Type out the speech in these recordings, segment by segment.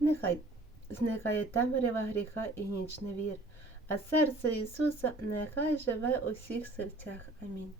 нехай зникає темрява гріха і ніч невір, а серце Ісуса нехай живе у всіх серцях. Амінь.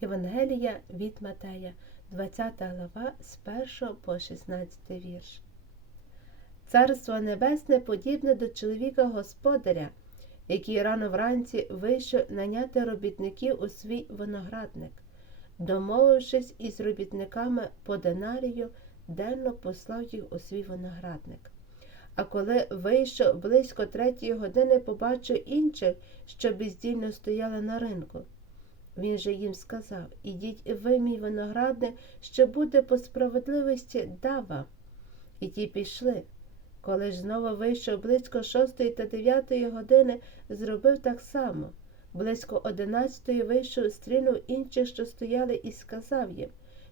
Євангелія від Матея, 20 глава, з 1 по 16 вірш. Царство Небесне подібне до чоловіка господаря, який рано вранці вийшов наняти робітників у свій виноградник. Домовившись із робітниками по динарію, денно послав їх у свій виноградник. А коли вийшов близько третьої години, побачив інших, що бездільно стояли на ринку. Він же їм сказав Ідіть і ви, мій виноградник, що буде по справедливості дав вам. І ті пішли. Коли ж знову вийшов близько шостої та дев'ятої години, зробив так само. Близько одинадцятої вийшов, стрінув інших, що стояли, і сказав їм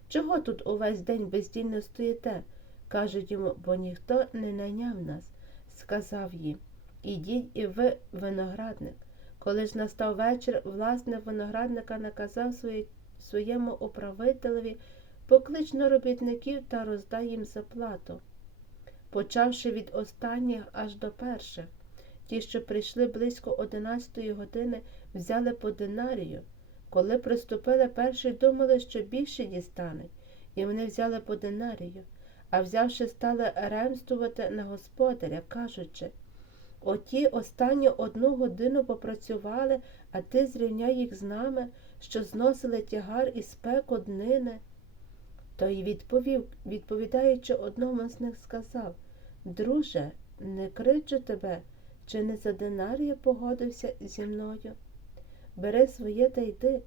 Чого тут увесь день бездільно стоїте? Кажуть йому, бо ніхто не найняв нас. Сказав їм Ідіть і ви, виноградник. Коли ж настав вечір, власник виноградника наказав своє, своєму управителеві поклич на робітників та роздай їм заплату, почавши від останніх аж до перших. Ті, що прийшли близько одинадцятої години, взяли по динарію. Коли приступили перші, думали, що більше дістануть, і вони взяли по динарію, а взявши, стали ремствувати на господаря, кажучи Оті останню одну годину попрацювали, а ти зрівняй їх з нами, що зносили тягар і спеку днини. Той відповів, відповідаючи одному з них, сказав Друже, не кричу тебе, чи не за динарія погодився зі мною? Бери своє та йди,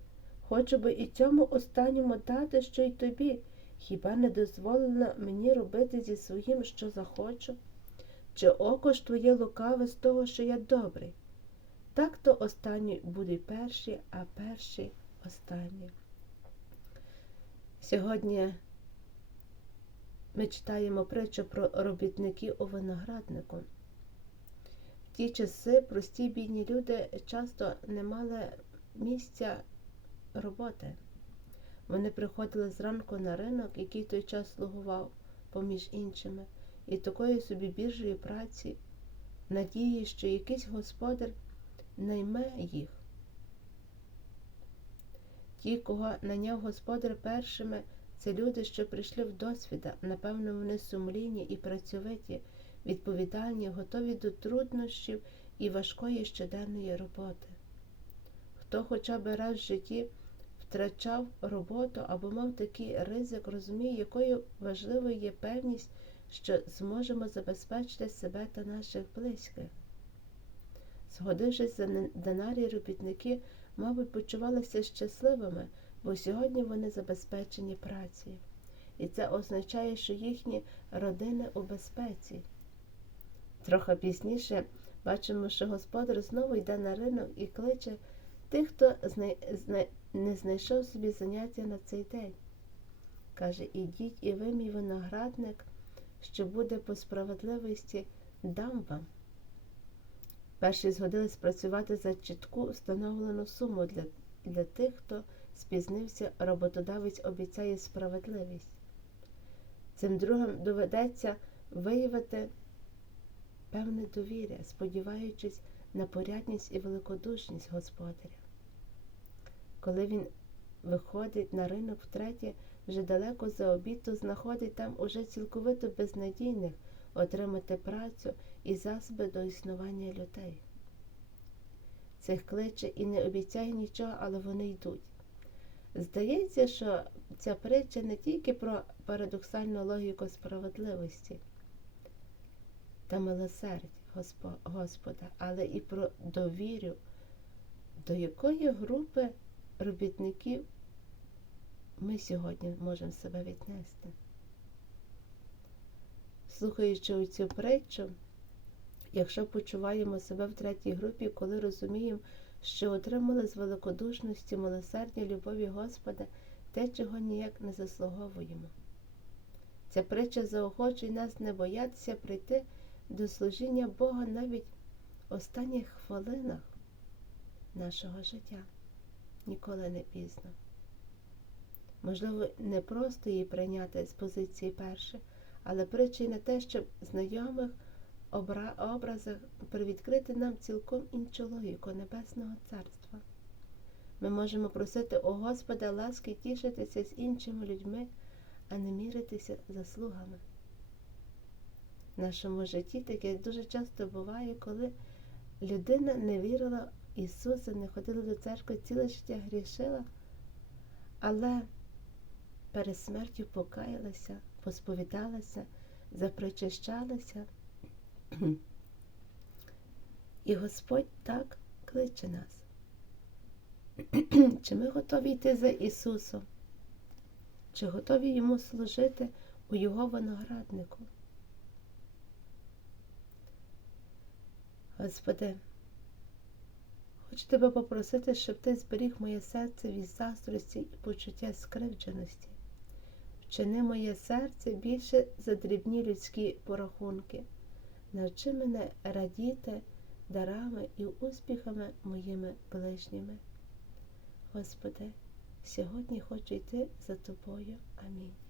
хочу би і цьому останньому дати, що й тобі, хіба не дозволено мені робити зі своїм, що захочу? Чи око ж твоє лукаве з того, що я добрий? Так то останні будуть перші, а перші останні. Сьогодні ми читаємо притчу про робітників у винограднику. В ті часи прості бідні люди часто не мали місця роботи. Вони приходили зранку на ринок, який той час слугував поміж іншими і такої собі біржої праці, надії, що якийсь господар найме їх. Ті, кого наняв господар першими, це люди, що прийшли в досвіда, напевно, вони сумлінні і працьовиті, відповідальні, готові до труднощів і важкої щоденної роботи. Хто хоча б раз в житті втрачав роботу або мав такий ризик, розуміє, якою важливою є певність що зможемо забезпечити себе та наших близьких. Згодившись за динарій, робітники, мабуть, почувалися щасливими, бо сьогодні вони забезпечені праці. І це означає, що їхні родини у безпеці. Трохи пізніше бачимо, що господар знову йде на ринок і кличе тих, хто не знайшов собі заняття на цей день. Каже, ідіть і ви, мій виноградник що буде по справедливості, дам вам. Перші згодились працювати за чітку встановлену суму для, для тих, хто спізнився, роботодавець обіцяє справедливість. Цим другим доведеться виявити певне довір'я, сподіваючись на порядність і великодушність господаря. Коли він виходить на ринок втретє, вже далеко за обід, то знаходить там уже цілковито безнадійних отримати працю і засоби до існування людей. Цих кличе і не обіцяє нічого, але вони йдуть. Здається, що ця притча не тільки про парадоксальну логіку справедливості та милосердя Господа, але і про довірю, до якої групи робітників ми сьогодні можемо себе віднести. слухаючи цю притчу, якщо почуваємо себе в третій групі, коли розуміємо, що отримали з великодушності, милосердя, любові Господа те, чого ніяк не заслуговуємо. Ця притча заохочує нас не боятися прийти до служіння Бога навіть в останніх хвилинах нашого життя. Ніколи не пізно. Можливо, не просто її прийняти з позиції першої, але притча й на те, щоб знайомих обра- образах привідкрити нам цілком іншу логіку Небесного Царства. Ми можемо просити у Господа ласки тішитися з іншими людьми, а не міритися заслугами. Нашому житті таке дуже часто буває, коли людина не вірила в Ісуса, не ходила до церкви, ціле життя грішила, але перед смертю покаялася, посповідалася, запричащалася. І Господь так кличе нас. Чи ми готові йти за Ісусом? Чи готові йому служити у Його винограднику? Господи, хочу тебе попросити, щоб ти зберіг моє серце від заздрості і почуття скривдженості. Вчини моє серце більше за дрібні людські порахунки. Навчи мене радіти дарами і успіхами моїми ближніми. Господи, сьогодні хочу йти за тобою. Амінь.